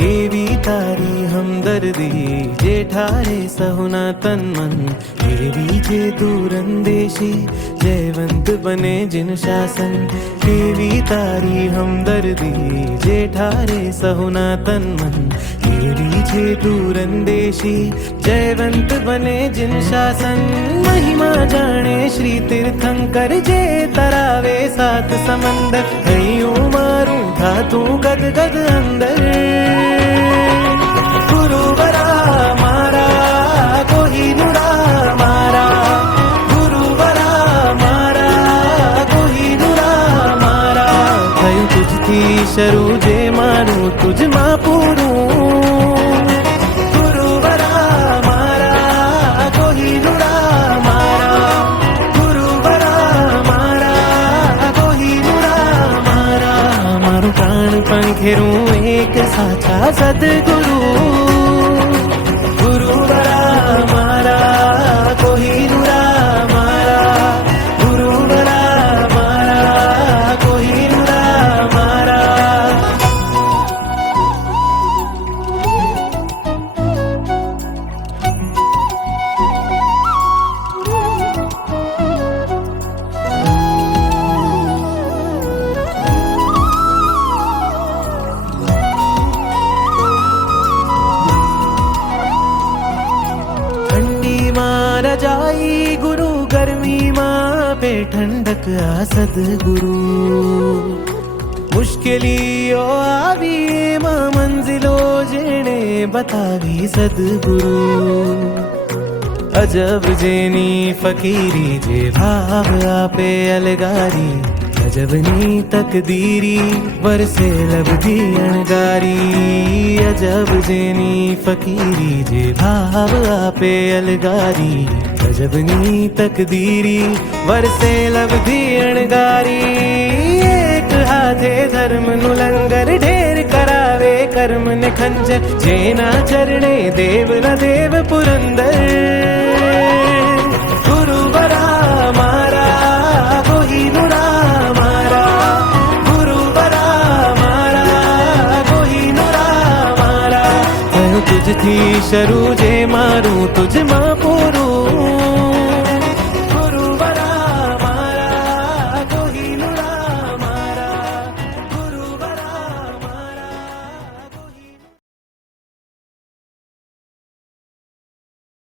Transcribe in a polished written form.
કેવી તારી હમદર્દી જેઠારે સહુના તન મન કેવી છે દૂરંદેશી જયવંત બને જિન શાસન કેવી તારી હમદર્દી જેઠારે સહુના તન મન કેવી છે દૂરંદેશી જયવંત બને જિન શાસન મહિમા જાણે શ્રી તીર્થંકર જે તરાવે સાત સમંદર હૈયું મારું થાતું ગદ ગદ અંદર ગુરુવરા મારા કોહિનુરા મારા ગુરુવરા મારા કોહિનુરા મારા થયું તુજથી શરૂ જે મારું તુજમાં પૂરું ગુરુવરા મારા કોહિનુરા મારા ગુરુવરા મારા કોહિનુરા મારા મારું પ્રાણ પંખેરું એક સાચા સદગુરુ ગુરુવરા મારા કોહિનુરા મારા ગુરુવરા મારા કોહિનુરા મારા रजाई गुरु गर्मी माँ पे ठंडक आ सदगुरु मुश्किलियों आवी माँ मंजिलो जेने बतावी सदगुरु अजब जेनी फकीरी जे भाव आपे अलगारी अजबनी तकदीरी वरसे लबधी अणगारी अजब जेनी फकीरी जे भाव आपे अलगारी अजबनी तकदीरी वरसे लबधी अणगारी एक हाथे धर्मनु लंगर ढेर करावे कर्म ने खंजर जेना चरणे देव न देव पुरंदर गुरुवरा मारा कोहिनुरा मारा गुरुवरा मारा कोहिनुरा मारा થયું તુજથી શરૂ જે મારું તુજમાં પૂરું